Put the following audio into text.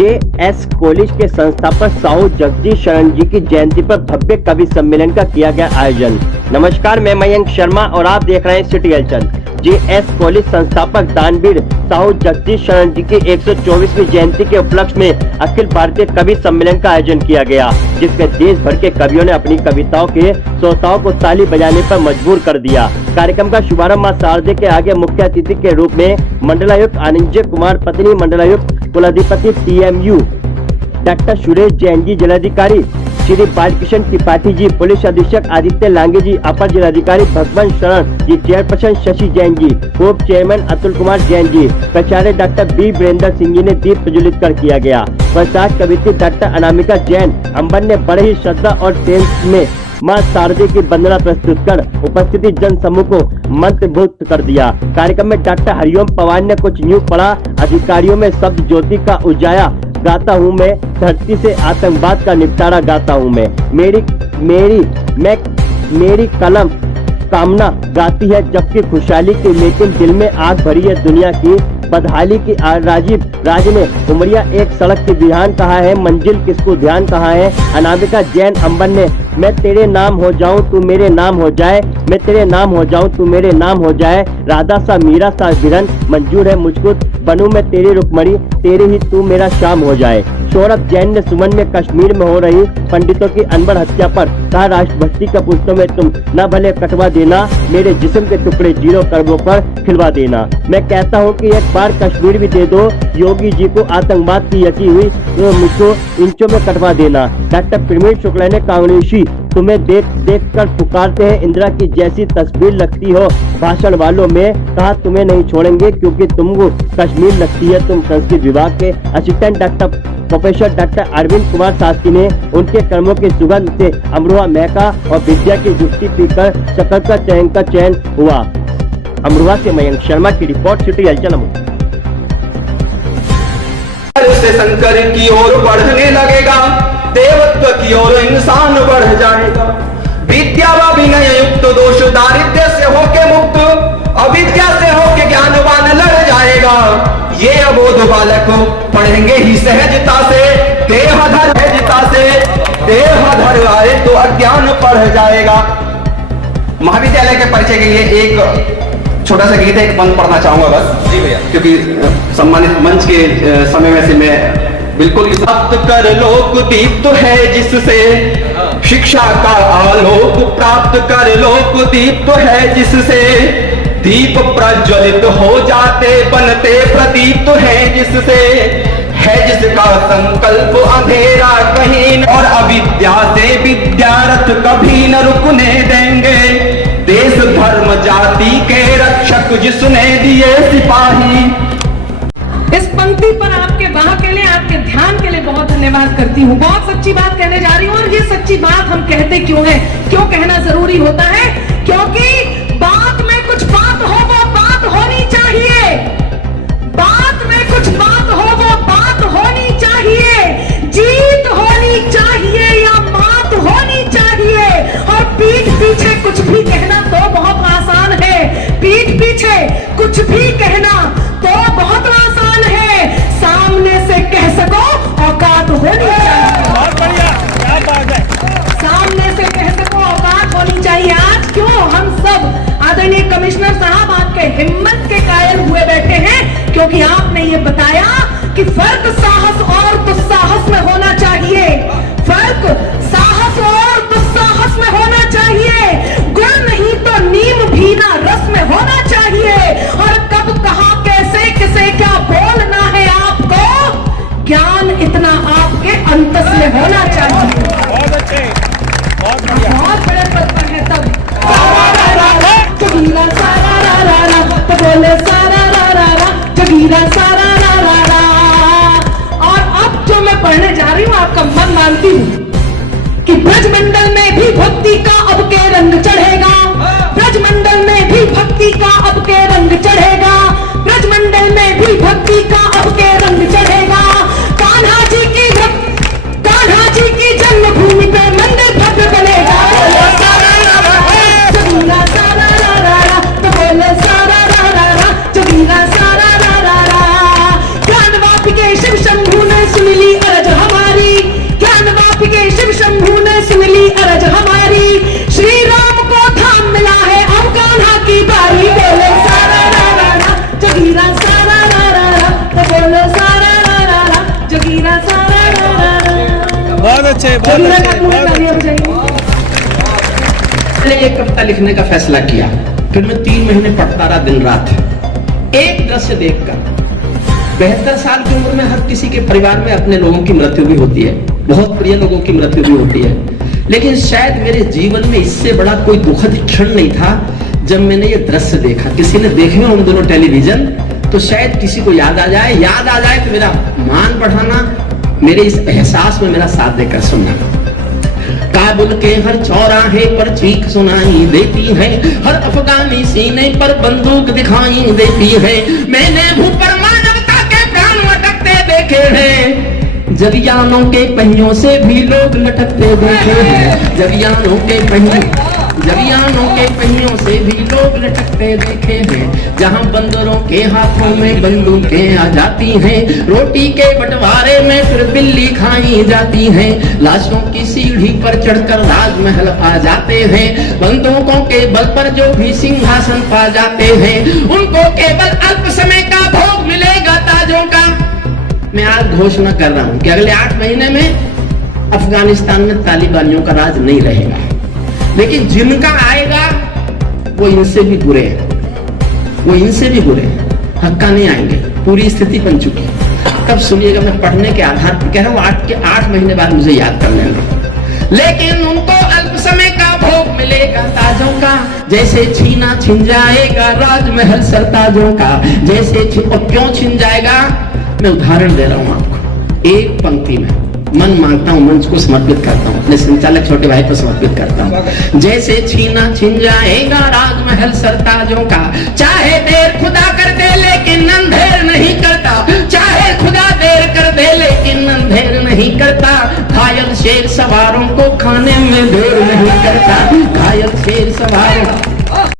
JS. College के संस्थापक साहू जगदीश शरण जी की जयंती पर भव्य कवि सम्मेलन का किया गया आयोजन। नमस्कार, मैं मयंक शर्मा और आप देख रहे हैं सिटी हलचल। जे.एस. कॉलेज संस्थापक दानवीर साहू जगदीश शरण जी की 124वीं जयंती के उपलक्ष्य में अखिल भारतीय कवि सम्मेलन का आयोजन किया गया, जिसमें देश भर के कवियों ने अपनी कविताओं के श्रोताओं को ताली बजाने पर मजबूर कर दिया। कार्यक्रम का शुभारंभ मां शारदे के आगे मुख्य अतिथि के रूप में मंडलायुक्त आनंद कुमार, पत्नी मंडलायुक्त कुलाधिपति टीएमयू डॉक्टर सुरेश जैन जी, जिलाधिकारी श्री बालकृष्ण त्रिपाठी जी, पुलिस अधीक्षक आदित्य लांगे जी, अपर जिलाधिकारी भगवंत शरण जी, चेयरपर्सन शशि जैन जी, उप चेयरमैन अतुल कुमार जैन जी, प्राचार्य डॉक्टर बी वीरेंद्र सिंह जी ने दीप प्रज्वलित कर किया गया। प्रसाद कवित्री डॉक्टर अनामिका जैन अंबर ने बड़े ही श्रद्धा और प्रेम में मां शारदे की वंदना प्रस्तुत कर उपस्थित जन समूह को मंत्रमुग्ध कर दिया। कार्यक्रम में डॉक्टर हरिओम पवार ने कुछ न्यू पढ़ा अधिकारियों में शब्द ज्योति का उजाया गाता हूँ मैं, धरती से आतंकवाद का निपटारा गाता हूँ मैं, मेरी कलम कामना गाती है जबकि खुशहाली की, लेकिन दिल में आग भरी है दुनिया की बदहाली की। राजीव राज ने उमरिया एक सड़क की बिहान कहा है, मंजिल किसको ध्यान कहा है। अनामिका जैन अंबर ने मैं तेरे नाम हो जाऊं तू मेरे नाम हो जाए, मैं तेरे नाम हो जाऊं तू मेरे नाम हो जाए। राधा सा मीरा सा विरन मंजूर है मुझको, बनूं मैं तेरी रुक्मणी, तेरे ही तू मेरा शाम हो जाए। सौरभ जैन ने सुमन में कश्मीर में हो रही पंडितों की अनवर हत्या पर कहा, राष्ट्रभक्ति का पुस्तों में तुम न भले कटवा देना, मेरे जिस्म के टुकड़े जीरो कर्मों पर खिलवा देना। मैं कहता हूँ कि एक बार कश्मीर भी दे दो योगी जी को, आतंकवाद की यकी हुई तो मुझको इंचों में कटवा देना। डॉक्टर प्रवीण शुक्ला ने कांग्रेसी तुम्हें देख देख कर पुकारते हैं इंदिरा की जैसी तस्वीर लगती हो भाषण वालों में, कहा तुम्हें नहीं छोड़ेंगे क्योंकि तुमको कश्मीर लगती है। तुम संस्कृत विभाग के assistant doctor professor doctor Arvind Kumar Shastri ने उनके कर्मों की सुगंध से अमरुआ महका और विद्या की जुस्ती पीकर शकल का चयन हुआ। अमरुआ से मयंक शर्मा की रिपोर्ट, सिटी हलचल। से शंकर की ओर बढ़ने लगेगा, देवत्व की ओर इंसान बढ़ जाएगा। विद्या व विनय युक्त, दोष दारिद्र्य से होके मुक्त, अविद्या से होके ज्ञानवान लड़ जाएगा। ये अबोध बालक पढ़ेंगे ही सहजता से, देहधर सहजता से, देहधर आए तो अज्ञान पढ़ जाएगा। महाविद्यालय के परिचय के लिए एक छोटा सा गीत एक बंद पढ़ना चाहूंगा बस। जी भैया, क्योंकि सम्मानित मंच के समय में से मैं बिल्कुल प्राप्त कर लोक दीप्त है जिससे, शिक्षा का आलोक प्राप्त कर लोक दीप्त है जिससे, दीप प्रज्वलित हो जाते बनते प्रदीप्त है जिससे, है जिसका संकल्प अंधेरा कहीं और अविद्या से विद्यारथ कभी न रुकने देंगे। देश धर्म जाति के रक्षक जिसने दिए सिपाही। इस पंक्ति पर आपके वाह के लिए, आपके ध्यान के लिए बहुत धन्यवाद करती हूँ। बहुत सच्ची बात कहने जा रही हूँ और ये सच्ची बात हम कहते क्यों हैं, क्यों कहना जरूरी होता है, क्योंकि बात में कुछ बात हो वो बात होनी चाहिए, बात में कुछ बात हो वो बात होनी चाहिए, जीत होनी चाहिए या मात होनी चाहिए। और पीठ पीछे कुछ भी कहना तो बहुत आसान है, पीठ पीछे कुछ भी कहना तो बहुत आसान है, सामने से कह सको औकात होनी चाहिए। बहुत बढ़िया, क्या बात है, सामने से कह सको औकात होनी चाहिए। आज क्यों हम सब आदरणीय कमिश्नर साहब आपके हिम्मत के कायल हुए बैठे हैं, क्योंकि आपने ये बताया कि फर्क साहस और दुस्साहस में होना चाहिए, फर्क साहस और दुस्साहस में होना चाहिए, गुण नहीं तो नीम भी ना रस में होना चाहिए। और कब कहां कैसे किसे क्या बोलना है आपको, ज्ञान इतना आपके अंतस में होना चाहिए। बहुत अच्छे, बहुत बड़े पद पर है तब जगीरा सारा रा रा रा, तो बोले सारा रा रा रा, जगीरा सारा रा रा रा। और अब जो मैं पढ़ने जा रही हूँ आपका मन मानती हूँ कि ब्रजमंडल में भी भक्ति का अब के रंग चढ़ेगा, ब्रजमंडल में भी भक्ति का अब के रंग चढ़ेगा, ब्रजमंडल में भी भक्ति का अब के रंग चढ़ेगा। कान्हा जी की जन्मभूमि पे मंदिर भव्य बनेगा। सारा रा रा रा, जगीरा सारा रा रा रा, तो बोले सारा रा रा रा, जगीरा सारा रा रा रा। ज्ञानवापी के शिव शंभू ने सुनी अच्छे, बहुत जरूर अच्छे, आप लोग बहुत तालियां बजाइए। मैंने एक कविता लिखने का फैसला किया, फिर मैं 3 महीने पढ़ता रहा दिन रात, एक दृश्य देखकर। 72 साल की उम्र में हर किसी के परिवार में अपने लोगों की मृत्यु भी होती है, बहुत प्रिय लोगों की मृत्यु भी होती है, लेकिन शायद मेरे जीवन में इससे बड़ा कोई दुखद क्षण नहीं था जब मैंने ये दृश्य देखा। किसी ने देखे हो उन दोनों टेलीविजन, तो शायद किसी को याद आ जाए तो मेरा मान बढ़ाना, मेरे इस एहसास में मेरा साथ देकर सुनना। काबुल के हर चौराहे पर चीख सुनाई देती है, हर अफगानी सीने पर बंदूक दिखाई देती है। मैंने भूख पर मानवता के प्राण लटकते देखे हैं, जरियानों के पहियों से भी लोग लटकते देखे हैं, जरियानों के पहियों से भी लोग लटकते देखे हैं। जहां बंदरों के हाथों में बंदूकें आ जाती हैं, रोटी के बंटवारे में फिर बिल्ली खाई जाती हैं। लाशों की सीढ़ी पर चढ़कर राजमहल आ जाते हैं, बंदूकों के बल पर जो भी सिंहासन पा जाते हैं, उनको केवल अल्प समय का भोग मिलेगा ताजों का। मैं आज घोषणा कर रहा हूं कि अगले 8 महीने में अफगानिस्तान में तालिबानियों का राज नहीं रहेगा, लेकिन जिनका आएगा वो इनसे भी बुरे हैं, हक्का नहीं आएंगे। पूरी स्थिति बन चुकी है। तब सुनिएगा, मैं पढ़ने के आधार पर कह रहा हूं, 8 महीने बाद मुझे याद कर लेना। लेकिन उनको अल्प समय का भोग मिलेगा ताजों का, जैसे छीना छिन जाएगा राजमहल सरताजों का, जैसे और क्यों छिन जाएगा, मैं उदाहरण दे रहा हूं आपको। एक पंक्ति में मन मांगता हूं, मंच को समर्पित करता हूं, अपने संचालक छोटे भाई को समर्पित करता हूं। जैसे छीना छिन जाएगा राजमहल सरताजों का, चाहे देर खुदा कर दे लेकिन अंधेर नहीं करता, चाहे खुदा देर कर दे लेकिन अंधेर नहीं करता। घायल शेर सवारों को खाने में देर नहीं करता, घायल शेर सवारों